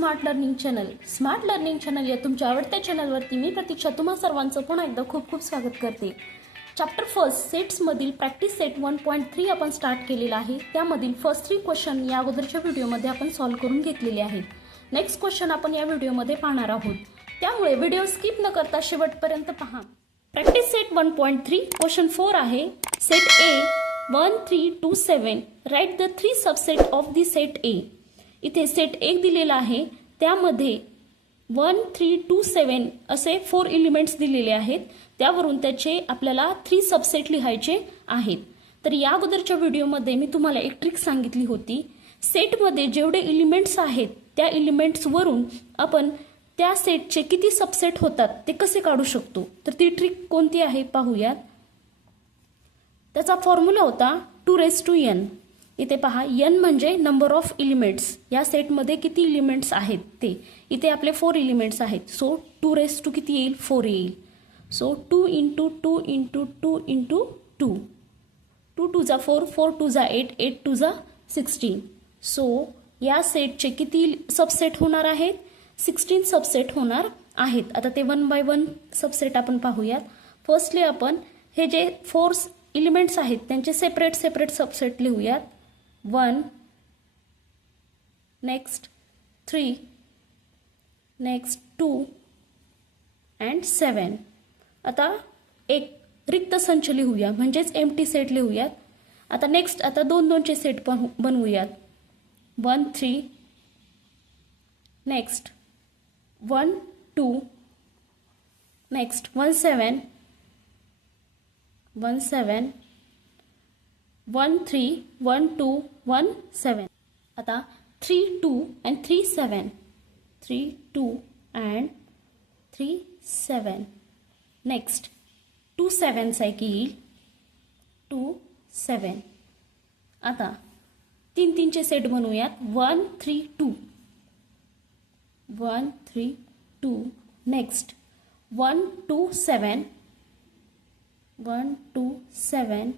Smart learning channel. Smart learning channel या तुमच्या आवडत्या चॅनलवरती मी प्रतीक्षा तुम्हा सर्वांचं पुन्हा एकदा खूप खूप स्वागत करते. चॅप्टर फर्स्ट सेट्समधील प्रॅक्टिस सेट 1.3 आपण स्टार्ट केलेला आहे. त्यामधील फर्स्ट 3 क्वेश्चन या अगोदरच्या व्हिडिओमध्ये आपण सॉल्व्ह करून घेतलेले आहेत. नेक्स्ट क्वेश्चन आपण या व्हिडिओमध्ये पाहणार आहोत, त्यामुळे व्हिडिओ स्किप न करता शेवटपर्यंत पहा. प्रॅक्टिस सेट 1.3 क्वेश्चन 4 आहे. Set A 1, 3, 2, 7. Write the 3 subset of the set ए. इथे सेट 1 दिलेला आहे, त्यामध्ये 1, 3, 2, 7 असे 4 एलिमेंट्स दिलेले आहेत. त्यावरून त्याचे आपल्याला 3 सबसेट लिहायचे आहेत. तर या अगोदरच्या व्हिडिओमध्ये मी तुम्हाला एक ट्रिक सांगितली होती. सेटमध्ये जेवढे एलिमेंट्स आहेत त्या एलिमेंट्सवरून आपण त्या सेटचे किती सबसेट होतात ते कसे काढू शकतो. तर ती ट्रिक कोणती आहे पाहूयात. त्याचा फॉर्म्युला होता 2n. इथे पहा, n म्हणजे नंबर ऑफ एलिमेंट्स. या सेटमध्ये किती एलिमेंट्स आहेत ते. इथे आपले 4 एलिमेंट्स आहेत. सो 2 किती येईल, 4 येईल. सो 2 × 2 × 2 × 2. 2 2 जा 4, 4 2 जा 8, 8 2 जा 16. सो या सेटचे किती सबसेट होणार आहेत, 16 सबसेट होणार आहेत. आता ते 1 बाय 1 सबसेट आपण पाहूयात. फर्स्टली आपण हे जे 4 एलिमेंट्स आहेत त्यांचे सेपरेट सबसेट लिहूयात. 1, नेक्स्ट 3, नेक्स्ट 2 अँड 7. आता एक रिक्त संच लिहूया, म्हणजेच एम्प्टी सेट लिहूयात. आता नेक्स्ट आता 2-2चे सेट बनवूयात. 1 3, नेक्स्ट 1 2, नेक्स्ट 1 7, 1 7, 1 3, 1 2, 1 7. आता 3 2 and 3 7, 3 2 and 3 7. नेक्स्ट 2 7 सायकी येईल, 2 7. आता 3-3चे सेट बनवूयात. 1 3 2, 1 3 2. नेक्स्ट 1 2 7, 1 2 7.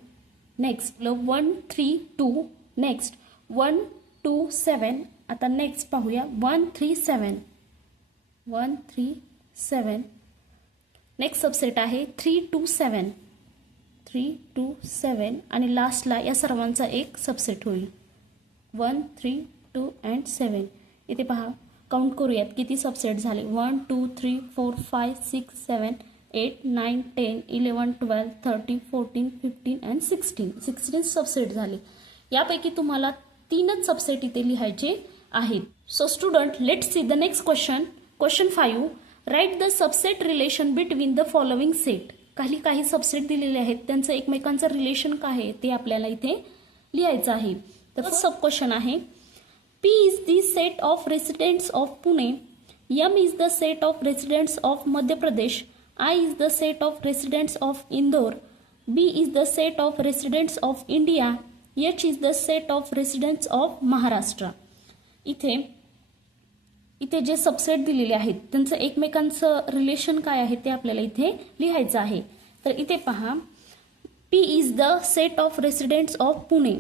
नेक्स्ट 1 3 2. नेक्स्ट 1 2 7. आता नेक्स्ट पाहूया 1 3 7, 1 3 7. नेक्स्ट सबसेट आहे 3 2 7, 3 2 7. आणि लास्टला या सर्वांचा एक सबसेट होईल 1 3 2 अँड 7. इथे पहा, काउंट करूयात किती सबसेट झाले. 1 2 3 4 5 6 7 8 9 10 11 12 13 14 15 अँड 16 सबसेट झाले. यापैकी तुम्हाला 3च सबसेट इथे लिहायचे आहेत. So student, let's see the next question. Question 5. Write the subset relation between the following set. काही सबसेट दिलेले आहेत, त्यांचं एकमेकांचं रिलेशन काय आहे ते आपल्याला इथे लिहायचं आहे. तर सब क्वेश्चन आहे, P is the set of residents of Pune, M is the set of residents of Madhya Pradesh, I is the set of residents of Indore, B is the set of residents of India, H is the set of residents of Maharashtra. इथे जे subset दिलेले आहेत त्यांचं एकमेकांचं relation काय आहे ते आपल्याला इथे लिहायचं आहे. तर इथे पहा, P is the set of residents of Pune,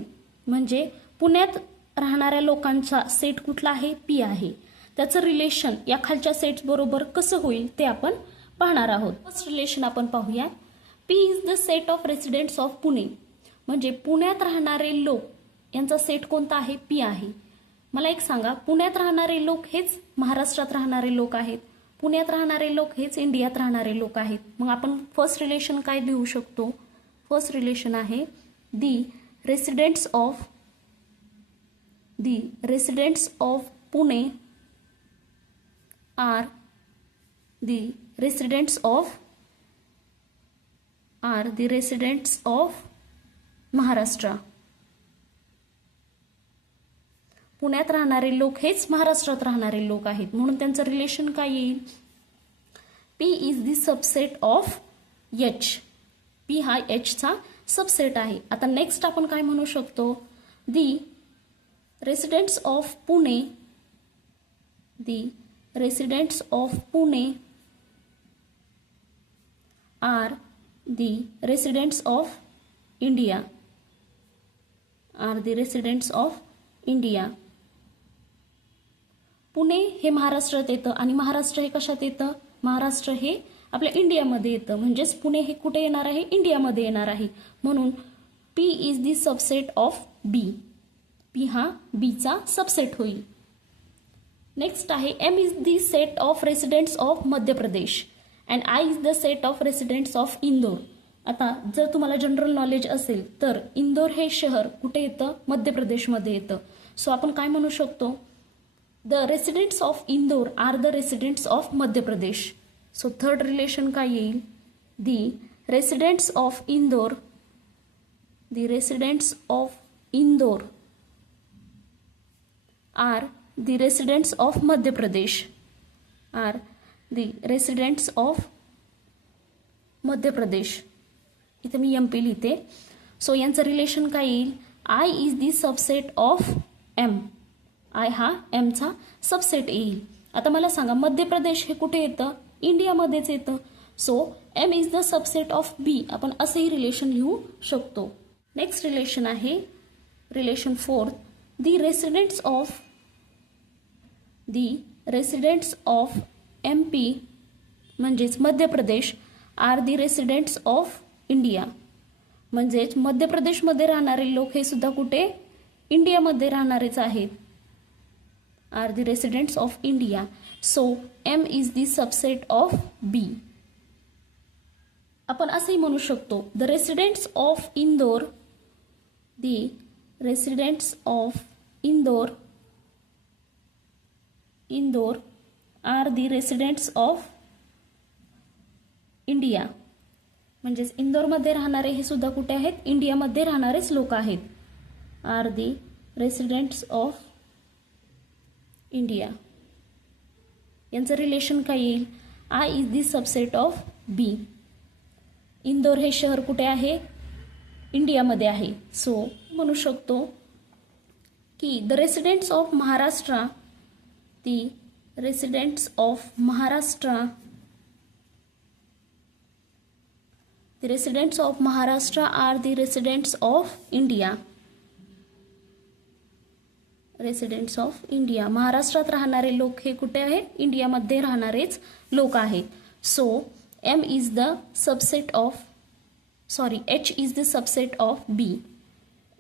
म्हणजे पुण्यात राहणाऱ्या लोकांचा सेट कुठला आहे, पी आहे. त्याचं रिलेशन या खालच्या सेट्स बरोबर कसं होईल ते आपण पाहणार आहोत. फर्स्ट रिलेशन आपण पाहूया. P is the set of residents of Pune, म्हणजे पुण्यात राहणारे लोक यांचा सेट कोणता आहे, पी आहे. मला एक सांगा, पुण्यात राहणारे लोक हेच महाराष्ट्रात राहणारे लोक आहेत, पुण्यात राहणारे लोक हेच इंडियात राहणारे लोक आहेत. मग आपण फर्स्ट रिलेशन काय लिहू शकतो. फर्स्ट रिलेशन आहे the residents of Pune are the residents of Maharashtra. पुण्यात राहणारे लोक हेच महाराष्ट्रात राहणारे लोक आहेत, म्हणून त्यांचं रिलेशन काय येईल, P is the subset of H. P हा H चा सबसेट आहे. आता नेक्स्ट आपण काय म्हणू शकतो, दी residents of Pune are the residents of India. Pune हे महाराष्ट्रात येतं आणि महाराष्ट्र हे कशात येतं? महाराष्ट्र हे आपल्या इंडियामध्ये येतं, म्हणजेच पुणे हे कुठे येणार आहे? इंडियामध्ये येणार आहे. म्हणून P is the subset of B. P हा बीचा सबसेट होईल. नेक्स्ट आहे M is the set of residents of Madhya Pradesh and I is the set of residents of Indore. आता जर तुम्हाला जनरल नॉलेज असेल तर इंदोर हे शहर कुठे येतं? मध्य प्रदेशमध्ये येतं. सो आपण काय म्हणू शकतो? The residents of Indore are the residents of Madhya Pradesh. So third relation काय येईल? The residents of Indore, the residents of Indore are the residents of Madhya Pradesh, are the residents of Madhya Pradesh. इथे मी MP लिहिते. सो यांचं रिलेशन काय येईल? I is the subset of M. I हा एमचा सबसेट येईल. आता मला सांगा मध्य प्रदेश हे कुठे येतं? इंडियामध्येच येतं. So M is the subset of B. आपण असेही रिलेशन लिहू शकतो. नेक्स्ट रिलेशन आहे relation fourth. The residents of MP म्हणजेच Madhya Pradesh are the residents of India. म्हणजेच मध्य प्रदेशमध्ये राहणारे लोक हे सुद्धा कुठे? इंडियामध्ये राहणारेच आहेत. Are the residents of India. So M is the subset of B. आपण असेही म्हणू शकतो the residents of Indore, the residents of Indore are the residents of India. म्हणजेच इंदोरमध्ये राहणारे हे सुद्धा कुठे आहेत? इंडियामध्ये राहणारेच लोक आहेत. Are the residents of India. यांचं रिलेशन काय येईल? I is the subset of B. Indore हे शहर कुठे आहे? इंडियामध्ये आहे. सो म्हणू शकतो की the residents of Maharashtra, the residents of Maharashtra, the residents of Maharashtra are the residents of India. Residents of India. महाराष्ट्रात राहणारे लोक हे कुठे आहेत? इंडियामध्ये राहणारेच लोक आहेत. So M is the subset of H is the subset of B.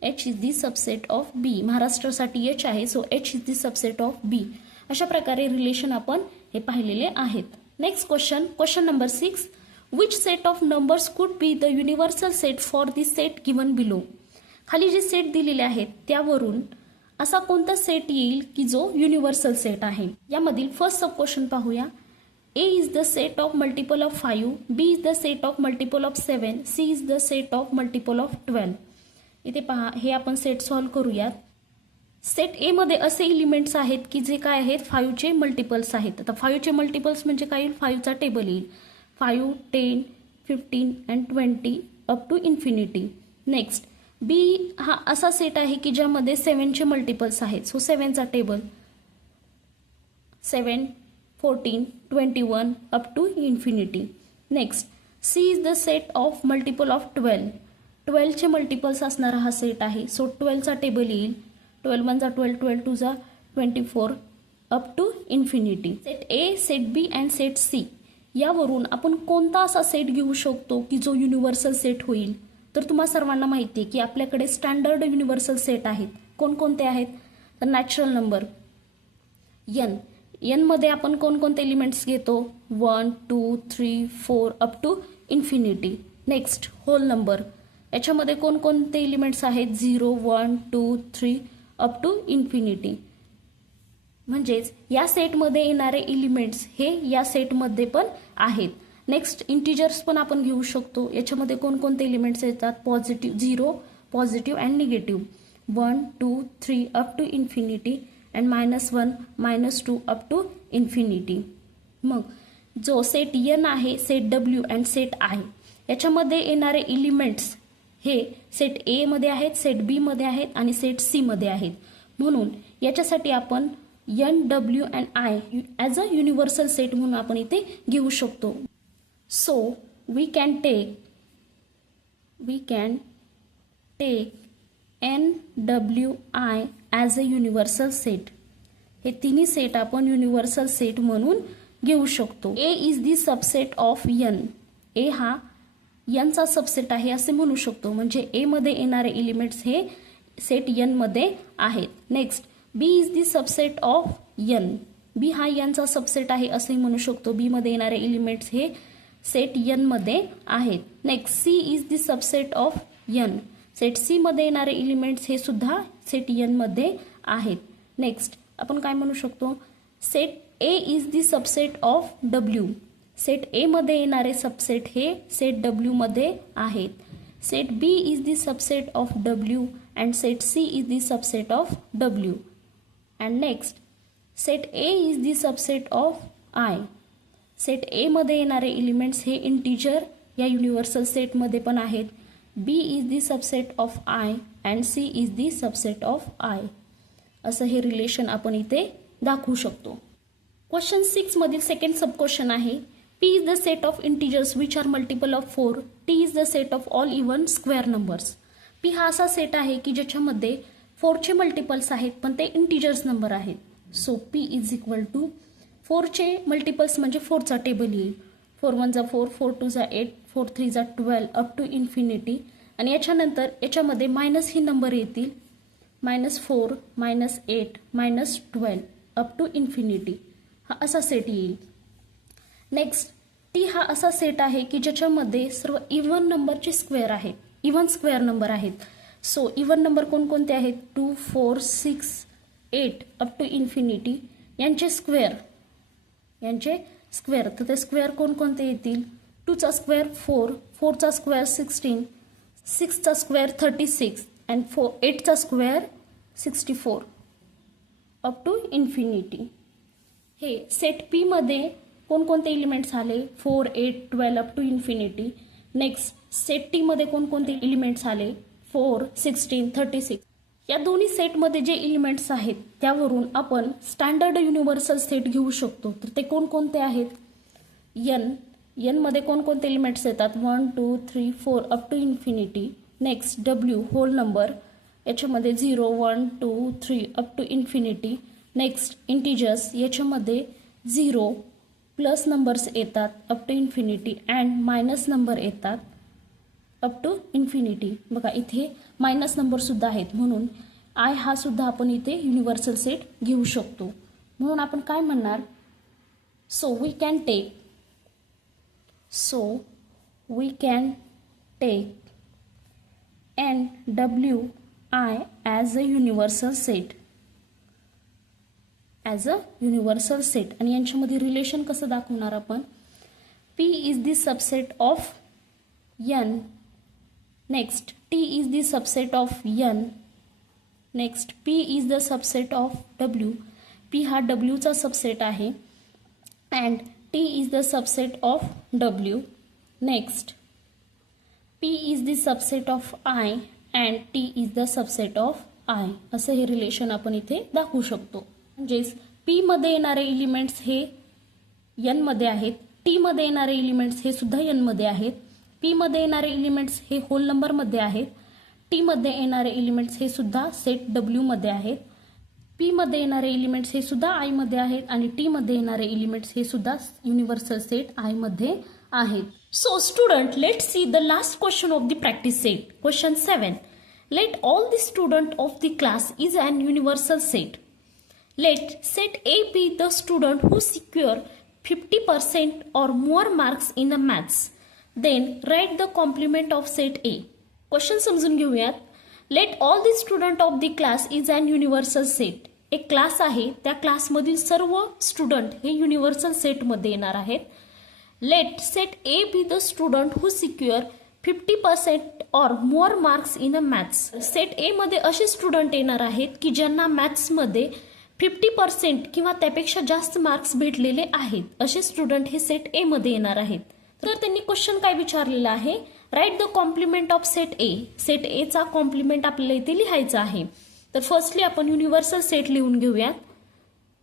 H is the subset of B. महाराष्ट्रासाठी H आहे. So H is the subset of B. अशा प्रकारे रिलेशन आपण हे पाहिलेले आहेत. Next question number 6. Which set of numbers could be the universal set for the set given below. खाली जे सेट दिलेले आहेत त्यावरून असा कोणता सेट येईल की जो युनिव्हर्सल सेट आहे. यामधील फर्स्ट सब क्वेश्चन पाहूया. A is the set of multiple of 5, B is the set of multiple of 7, C is the set of multiple of 12. इथे पहा, हे आपण सेट सॉल्व्ह करूयात. सेट ए मध्ये असे एलिमेंट्स आहेत की जे काय आहेत? 5चे मल्टिपल्स आहेत. आता 5चे मल्टिपल्स म्हणजे काय येईल? 5चा टेबल येईल. 5, 10, 15 and 20 up to infinity. Next B हा असा सेट आहे की ज्यामध्ये 7चे मल्टिपल्स आहेत. सो 7चा table 7, 14, 21 up to infinity. Next C is the set of multiple of 12. 12चे मल्टिपल्स असणारा हा सेट आहे. सो 12चा टेबल येईल. 12 1 12, 12 2 24 up to infinity. Set A, set B and set C यावरून आपण कोणता असा सेट घेऊ शकतो की जो युनिव्हर्सल सेट होईल? तर तुम्हा सर्वांना माहिती आहे की आपल्याकडे स्टँडर्ड युनिव्हर्सल सेट आहेत. कोणकोणते आहेत? तर नॅचरल नंबर एन मध्ये आपण कोणकोणते एलिमेंट्स घेतो? 1 2 3 4 up to infinity. Next whole number, याच्यामध्ये कोणकोणते एलिमेंट्स आहेत? 0 1 2 3 अप टू इन्फिनिटी. म्हणजेच या सेटमध्ये येणारे एलिमेंट्स हे या सेटमध्ये पण आहेत. नेक्स्ट इंटिजर्स पण आपण घेऊ शकतो. याच्यामध्ये कोणकोणते एलिमेंट्स येतात? Positive 0, positive and negative. 1 2 3 up to infinity and -1 -2 up to infinity. मग जो सेट एन आहे, set W and set I, याच्यामध्ये येणारे एलिमेंट्स हे सेट ए मध्ये आहेत, सेट बी मध्ये आहेत आणि सेट सी मध्ये आहेत. म्हणून याच्यासाठी आपण N, W and I as a universal set म्हणून आपण इथे घेऊ शकतो. So we can take N, W, I as a universal set. हे तिन्ही सेट आपण युनिव्हर्सल सेट म्हणून घेऊ शकतो. A is the subset of N. A हा एनचा सबसेट आहे असे म्हणू शकतो. म्हणजे ए मध्ये येणारे एलिमेंट्स हे सेट एन मध्ये आहेत. Next B is the subset of N. B हा एनचा सबसेट आहे असे म्हणू शकतो. बी मध्ये येणारे एलिमेंट्स हे सेट एन मध्ये आहेत. Next C is the subset of N. Set C मध्ये येणारे एलिमेंट्स हे सुद्धा सेट एन मध्ये आहेत. नेक्स्ट आपण काय म्हणू शकतो, set A is the subset of W. Set A मध्ये येणारे सबसेट हे सेट डब्ल्यू मध्ये आहेत. Set B is the subset of W and set C is the subset of W. And next set A is the subset of I. Set A मध्ये येणारे elements हे integer या universal सेटमध्ये पण आहेत. B is the subset of I and C is the subset of I. असं हे relation आपण इथे दाखवू शकतो. क्वेश्चन 6 मधील सेकंड सब क्वेश्चन आहे, P is the set of integers which are multiple of 4. T is the set of all even square numbers. P हा असा सेट आहे की ज्याच्यामध्ये 4 चे मल्टिपल्स आहेत पण ते इंटिजर्स नंबर आहेत. So P is equal to 4 चे मल्टिपल्स म्हणजे 4 चा टेबल येईल. 4 1 जा 4, 4 2 जा 8, 4 3 जा 12 अप टू इन्फिनिटी. आणि याच्यानंतर याच्यामध्ये मायनस ही नंबर येतील, -4, -8, -12 अप टू इन्फिनिटी. हा असा सेट येईल. नेक्स्ट टी हा असा सेट आहे की ज्याच्यामध्ये सर्व इव्हन नंबरचे स्क्वेअर आहेत, इव्हन स्क्वेअर नंबर आहेत. सो इव्हन नंबर कोणकोणते आहेत, 2, 4, 6, 8 अप टू इन्फिनिटी. यांचे स्क्वेअर तर ते स्क्वेअर कोणकोणते येतील, 2 चा स्क्वेअर 4, 4 चा स्क्वेअर 16, 6 चा स्क्वेअर 36 अँड 8 चा स्क्वेअर 64 अप टू इन्फिनिटी. हे सेट पी मध्ये कोणकोणते एलिमेंट्स आले, 4, 8, 12 up to infinity. Next set T मध्ये कोणकोणते एलिमेंट्स आले, 4, 16, 36. या दोन्ही सेटमध्ये जे एलिमेंट्स आहेत त्यावरून आपण स्टँडर्ड युनिव्हर्सल सेट घेऊ शकतो. तर ते कोणकोणते आहेत, एन मध्ये कोणकोणते एलिमेंट्स येतात, 1, 2, 3, 4 up to infinity. Next W whole number, याच्यामध्ये 0, 1, 2, 3 up to infinity. Next integers, याच्यामध्ये 0 प्लस नंबर्स येतात up to infinity and minus number येतात अप टू इन्फिनिटी. बघा इथे मायनस नंबर सुद्धा आहेत म्हणून आय हा सुद्धा आपण इथे युनिव्हर्सल सेट घेऊ शकतो. म्हणून आपण काय म्हणणार, so we can take N W I as a universal set. As a universal set. आणि यांच्यामध्ये रिलेशन कसं दाखवणार आपण, P is the subset of N. Next T is the subset of N. Next P is the subset of W. P हा डब्ल्यूचा subset आहे and T is the subset of W. Next P is the subset of I and T is the subset of I. असं हे relation आपण इथे दाखवू शकतो. म्हणजेच पी मध्ये येणारे एलिमेंट्स हे एन मध्ये आहेत, टी मध्ये येणारे एलिमेंट्स हे सुद्धा एन मध्ये आहेत, पी मध्ये येणारे एलिमेंट्स हे होल नंबर मध्ये आहेत, टी मध्ये येणारे एलिमेंट्स हे सुद्धा सेट डब्ल्यू मध्ये आहेत, पी मध्ये येणारे एलिमेंट्स हे सुद्धा आय मध्ये आहेत आणि टी मध्ये येणारे एलिमेंट्स हे सुद्धा युनिव्हर्सल सेट आय मध्ये आहेत. So student, let's see the last question of the practice set. Question 7. Let all the student of the class is an universal set. Let set A be the student who secure 50% or more marks in the maths. Then write the complement of set A. Question समजून घेऊयात. Let all the student of the class is an universal set. एक class आहे, त्या क्लासमधील सर्व student हे universal सेटमध्ये येणार आहेत. Let set A be the student who secure 50% or more marks in the maths. Set A मध्ये असे स्टुडंट येणार आहेत की ज्यांना मॅथ्समध्ये 50% किंवा त्यापेक्षा जास्त मार्क्स भेटलेले आहेत. असे स्टुडंट हे सेट ए मध्ये येणार आहेत. तर त्यांनी क्वेश्चन काय विचारलेला आहे, write the complement of set A. Set A चा कॉम्प्लिमेंट आपल्याला इथे लिहायचा आहे. तर फर्स्टली आपण युनिव्हर्सल सेट लिहून घेऊयात.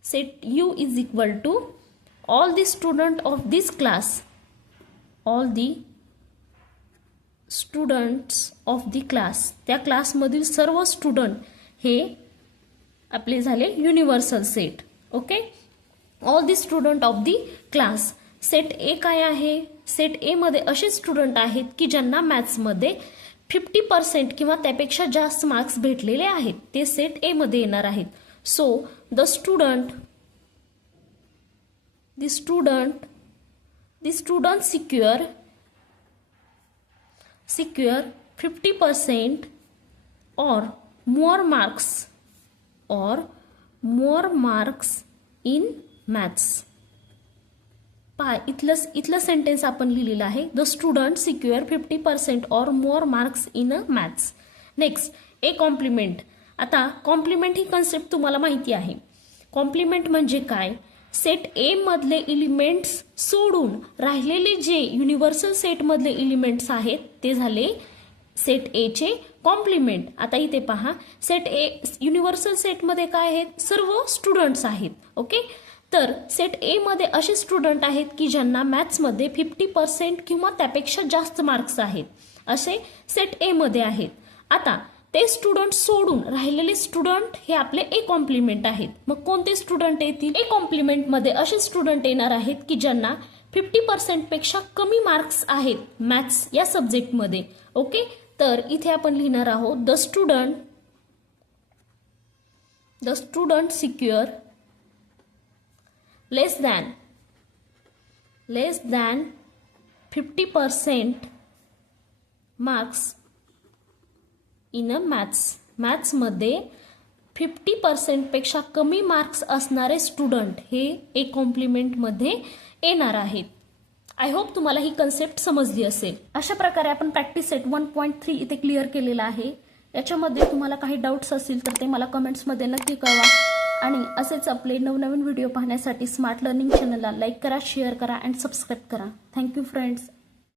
Set U is equal to all the student of this class, all the students of the class. त्या क्लासमधील सर्व स्टुडंट हे आपले झाले universal set. Okay, all the student of the class. Set A काय आहे? सेट ए मध्ये असे स्टुडंट आहेत की ज्यांना मॅथ्समध्ये 50% किंवा त्यापेक्षा जास्त मार्क्स भेटलेले आहेत, ते सेट ए मध्ये येणार आहेत. So the student secure 50% or more marks in maths. पहा, इथलं सेंटेन्स आपण लिहिलेलं आहे. The student secure 50% or more marks in maths. Next, A complement. आता कॉम्प्लिमेंट ही कन्सेप्ट तुम्हाला माहिती आहे. कॉम्प्लिमेंट म्हणजे काय? सेट ए मधले एलिमेंट्स सोडून राहिलेले जे युनिव्हर्सल सेट मधले एलिमेंट्स आहेत ते झाले सेट ए चे कॉम्प्लिमेंट. आता इथे पहा, सेट ए युनिव्हर्सल सेटमध्ये काय आहेत? सर्व स्टुडंट्स आहेत. ओके, तर सेट ए मध्ये असे स्टुडंट आहेत की ज्यांना मॅथ्समध्ये 50% किंवा त्यापेक्षा जास्त मार्क्स आहेत, असे सेट ए मध्ये आहेत. आता ते स्टुडंट सोडून राहिलेले स्टुडंट हे आपले ए कॉम्प्लिमेंट आहेत. मग कोणते स्टुडंट येतील? ए कॉम्प्लिमेंट मध्ये असे स्टुडंट येणार आहेत की ज्यांना 50% पेक्षा कमी मार्क्स आहेत मॅथ्स या सब्जेक्टमध्ये. ओके, तर इथे आपण लिहिणार आहोत the student secure less than 50% marks in a maths. मॅथ्समध्ये 50% पेक्षा कमी मार्क्स असणारे स्टुडंट हे ए कॉम्प्लिमेंटमध्ये येणार आहेत. आय होप तुम्हाला ही कन्सेप्ट समजली असेल. अशा प्रकारे आपण प्रॅक्टिस सेट 1.3 इथे क्लिअर केलेला आहे. याच्यामध्ये तुम्हाला काही डाऊट्स असतील तर ते मला कमेंट्समध्ये नक्की कळवा. आणि असेच आपले नवनवीन व्हिडिओ पाहण्यासाठी स्मार्ट लर्निंग चॅनलला लाईक करा, शेअर करा अँड सबस्क्राईब करा. Thank you friends.